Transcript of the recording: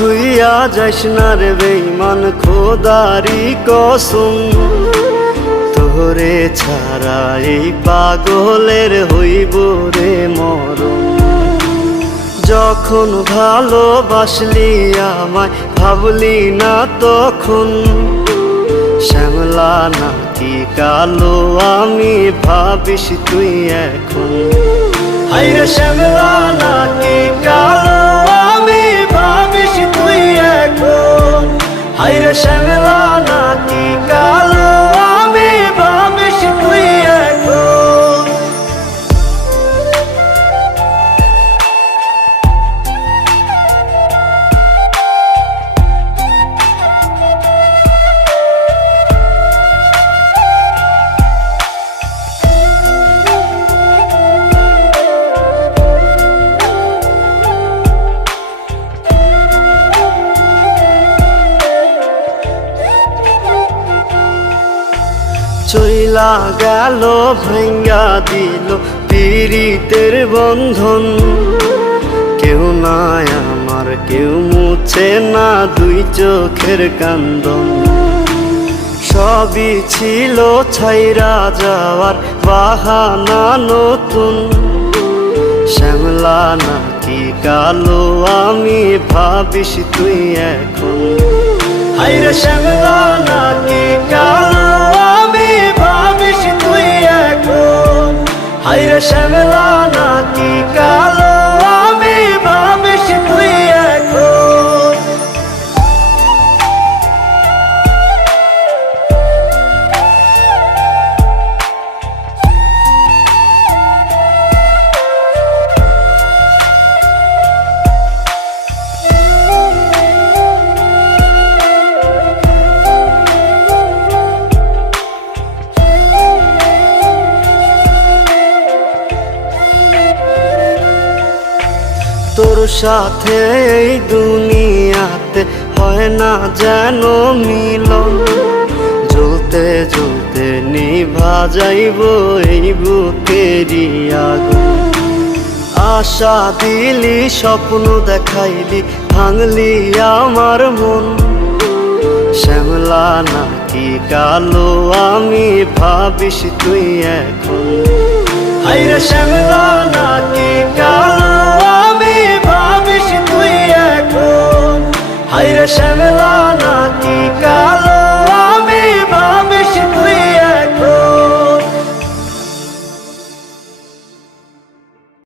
থুইয়া যাইস না রে বেঈমান খোদারি কসম, তোরে ছাড়া এই পাগলের হইব রে মরণ। যখন ভালোবাসলি আমায় ভাবলি না তখন, শ্যামলা নাকি কালো আমি ভাবিস তুই এখন। হায়রে শ্যামলা নাকি কালো আমি ভাবিস তুই এখন। হায়রে শ্যামলা নাকি কালো আমি ভাবিস তুই এখন। চইলা গেল ভাঙ্গা দিল পীড়িতের বন্ধন, কেউ নাই আমার কেউ মুছে না দুই চোখের কান্দন। সবই ছিল ছাইরা যাওয়ার বাহানা নতুন, শ্যামলা নাকি কালো আমি ভাবিস তুই এখন। হায়রে শ্যামলা নাকি কালো আমি ভাবিস তুই এখন। হায়রে শ্যামলা নাকি কালো আমি ভাবিস তুই এখন। তোর সাথে এই দুনিয়াতে হয় না যেন মিলন, জ্বলতে জ্বলতে নিভা যাইব এই বুকেরই আগুন। আশা দিলি স্বপ্ন দেখাইলি ভাঙলি আমার মন, শ্যামলা নাকি কালো আমি ভাবিস তুই এখন। হায়রে শ্যামলা নাকি কালো